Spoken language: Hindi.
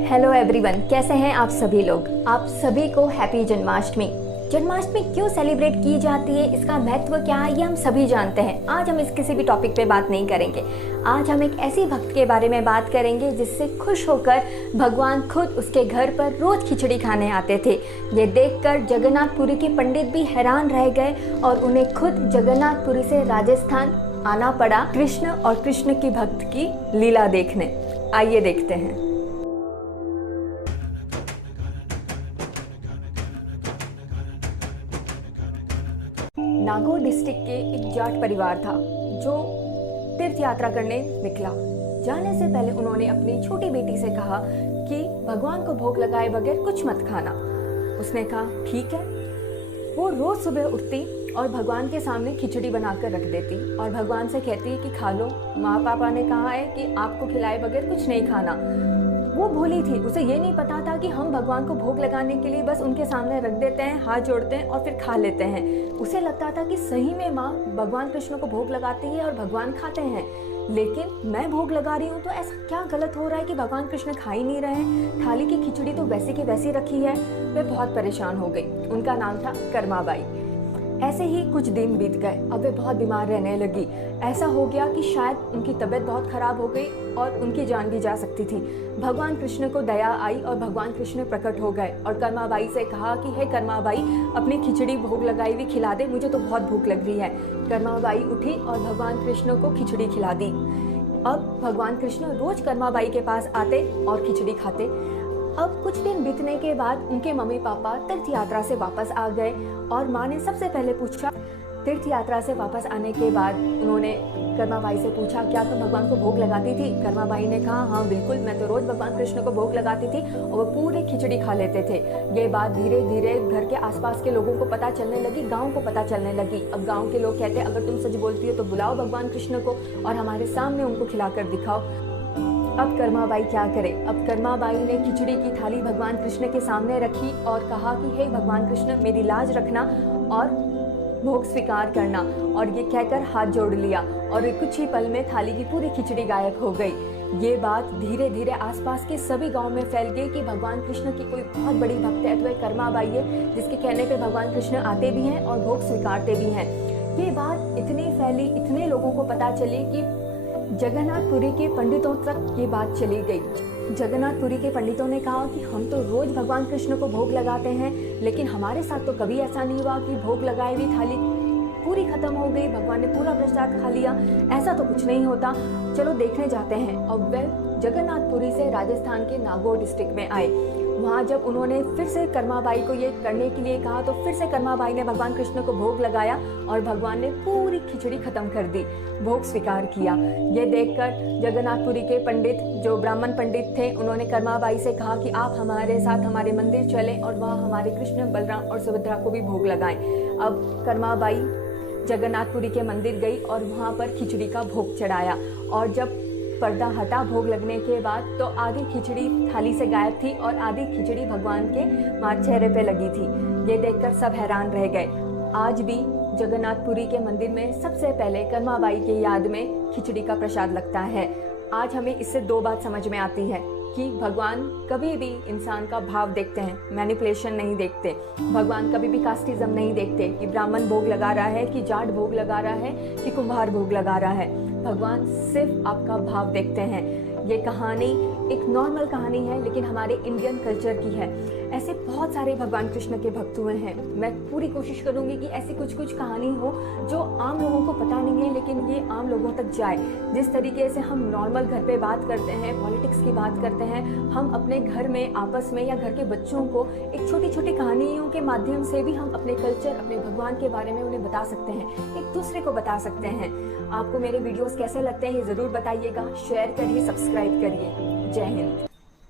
हेलो एवरीवन, कैसे हैं आप सभी लोग। आप सभी को हैप्पी जन्माष्टमी। जन्माष्टमी क्यों सेलिब्रेट की जाती है, इसका महत्व क्या है, ये हम सभी जानते हैं। आज हम इस किसी भी टॉपिक पे बात नहीं करेंगे। आज हम एक ऐसी भक्त के बारे में बात करेंगे जिससे खुश होकर भगवान खुद उसके घर पर रोज खिचड़ी खाने आते थे। ये देखकर जगन्नाथपुरी के पंडित भी हैरान रह गए और उन्हें खुद जगन्नाथपुरी से राजस्थान आना पड़ा कृष्ण और कृष्ण की भक्त की लीला देखने। आइए देखते हैं। नागौर डिस्ट्रिक्ट के एक जाट परिवार था जो तीर्थ यात्रा करने निकला। जाने से पहले उन्होंने अपनी छोटी बेटी से कहा कि भगवान को भोग लगाए बगैर कुछ मत खाना। उसने कहा ठीक है। वो रोज सुबह उठती और भगवान के सामने खिचड़ी बनाकर रख देती और भगवान से कहती कि खा लो, माँ पापा ने कहा है कि आपको खिलाए बगैर कुछ नहीं खाना। वो भोली थी, उसे ये नहीं पता था कि हम भगवान को भोग लगाने के लिए बस उनके सामने रख देते हैं, हाथ जोड़ते हैं और फिर खा लेते हैं। उसे लगता था कि सही में माँ भगवान कृष्ण को भोग लगाती है और भगवान खाते हैं, लेकिन मैं भोग लगा रही हूँ तो ऐसा क्या गलत हो रहा है कि भगवान कृष्ण खा ही नहीं रहे हैं। थाली की खिचड़ी तो वैसे की वैसी रखी है। वे बहुत परेशान हो गई। उनका नाम था कर्माबाई। ऐसे ही कुछ दिन बीत गए। अब वे बहुत बीमार रहने लगी। ऐसा हो गया कि शायद उनकी तबीयत बहुत खराब हो गई और उनकी जान भी जा सकती थी। भगवान कृष्ण को दया आई और भगवान कृष्ण प्रकट हो गए और कर्माबाई से कहा कि हे कर्माबाई, अपनी खिचड़ी भोग लगाई हुई खिला दे, मुझे तो बहुत भूख लग रही है। कर्माबाई उठी और भगवान कृष्ण को खिचड़ी खिला दी। अब भगवान कृष्ण रोज कर्माबाई के पास आते और खिचड़ी खाते। अब कुछ दिन बीतने के बाद उनके मम्मी पापा तीर्थ यात्रा से वापस आ गए और माँ ने सबसे पहले पूछा। तीर्थ यात्रा से वापस आने के बाद उन्होंने कर्माबाई से पूछा, क्या तुम भगवान को भोग लगाती थी? कर्माबाई ने कहा, हाँ बिल्कुल, मैं तो रोज भगवान कृष्ण को भोग लगाती थी और वो पूरी खिचड़ी खा लेते थे। ये बात धीरे धीरे घर के आसपास के लोगों को पता चलने लगी, गाँव को पता चलने लगी। अब गाँव के लोग कहते, अगर तुम सच बोलती हो तो बुलाओ भगवान कृष्ण को और हमारे सामने उनको खिलाकर दिखाओ। अब कर्माबाई क्या करे? अब कर्माबाई ने खिचड़ी की थाली भगवान कृष्ण के सामने रखी और कहा कि हे भगवान कृष्ण, मेरी लाज रखना और भोग स्वीकार करना, और ये कहकर हाथ जोड़ लिया और कुछ ही पल में थाली की पूरी खिचड़ी गायब हो गई। ये बात धीरे धीरे आसपास के सभी गांव में फैल गई कि भगवान कृष्ण की कोई बहुत बड़ी भक्त है, तो वह कर्माबाई है, जिसके कहने पे भगवान कृष्ण आते भी हैं और भोग स्वीकारते भी हैं। ये बात इतनी फैली, इतने लोगों को पता चली कि जगन्नाथपुरी के पंडितों तक ये बात चली गई। जगन्नाथपुरी के पंडितों ने कहा कि हम तो रोज भगवान कृष्ण को भोग लगाते हैं, लेकिन हमारे साथ तो कभी ऐसा नहीं हुआ कि भोग लगाई हुई थाली पूरी खत्म हो गई, भगवान ने पूरा प्रसाद खा लिया। ऐसा तो कुछ नहीं होता, चलो देखने जाते हैं। और वह जगन्नाथपुरी से राजस्थान के नागौर डिस्ट्रिक्ट में आए। वहाँ जब उन्होंने फिर से कर्माबाई को ये करने के लिए कहा तो फिर से कर्माबाई ने भगवान कृष्ण को भोग लगाया और भगवान ने पूरी खिचड़ी खत्म कर दी, भोग स्वीकार किया। ये देखकर जगन्नाथपुरी के पंडित, जो ब्राह्मण पंडित थे, उन्होंने कर्माबाई से कहा कि आप हमारे साथ हमारे मंदिर चलें और वहाँ हमारे कृष्ण, बलराम और सुभद्रा को भी भोग लगाएं। अब कर्माबाई जगन्नाथपुरी के मंदिर गई और वहाँ पर खिचड़ी का भोग चढ़ाया, और जब पर्दा हटा भोग लगने के बाद तो आधी खिचड़ी थाली से गायब थी और आधी खिचड़ी भगवान के चेहरे पे लगी थी। ये देखकर सब हैरान रह गए। आज भी जगन्नाथपुरी के मंदिर में सबसे पहले कर्माबाई के याद में खिचड़ी का प्रसाद लगता है। आज हमें इससे दो बात समझ में आती है कि भगवान कभी भी इंसान का भाव देखते हैं, मैनिपुलेशन नहीं देखते। भगवान कभी भी कास्टिज्म नहीं देखते कि ब्राह्मण भोग लगा रहा है, कि जाट भोग लगा रहा है, कि कुम्हार भोग लगा रहा है। भगवान सिर्फ आपका भाव देखते हैं। ये कहानी एक नॉर्मल कहानी है, लेकिन हमारे इंडियन कल्चर की है। ऐसे बहुत सारे भगवान कृष्ण के भक्त हुए हैं। मैं पूरी कोशिश करूंगी कि ऐसी कुछ कुछ कहानी हो जो आम लोगों को पता नहीं है, लेकिन ये आम लोगों तक जाए। जिस तरीके से हम नॉर्मल घर पे बात करते हैं, पॉलिटिक्स की बात करते हैं, हम अपने घर में आपस में या घर के बच्चों को एक छोटी छोटी कहानियों के माध्यम से भी हम अपने कल्चर, अपने भगवान के बारे में उन्हें बता सकते हैं, एक दूसरे को बता सकते हैं। आपको मेरे वीडियोस कैसे लगते हैं ये ज़रूर बताइएगा। शेयर करिए, सब्सक्राइब करिए। जय हिंद।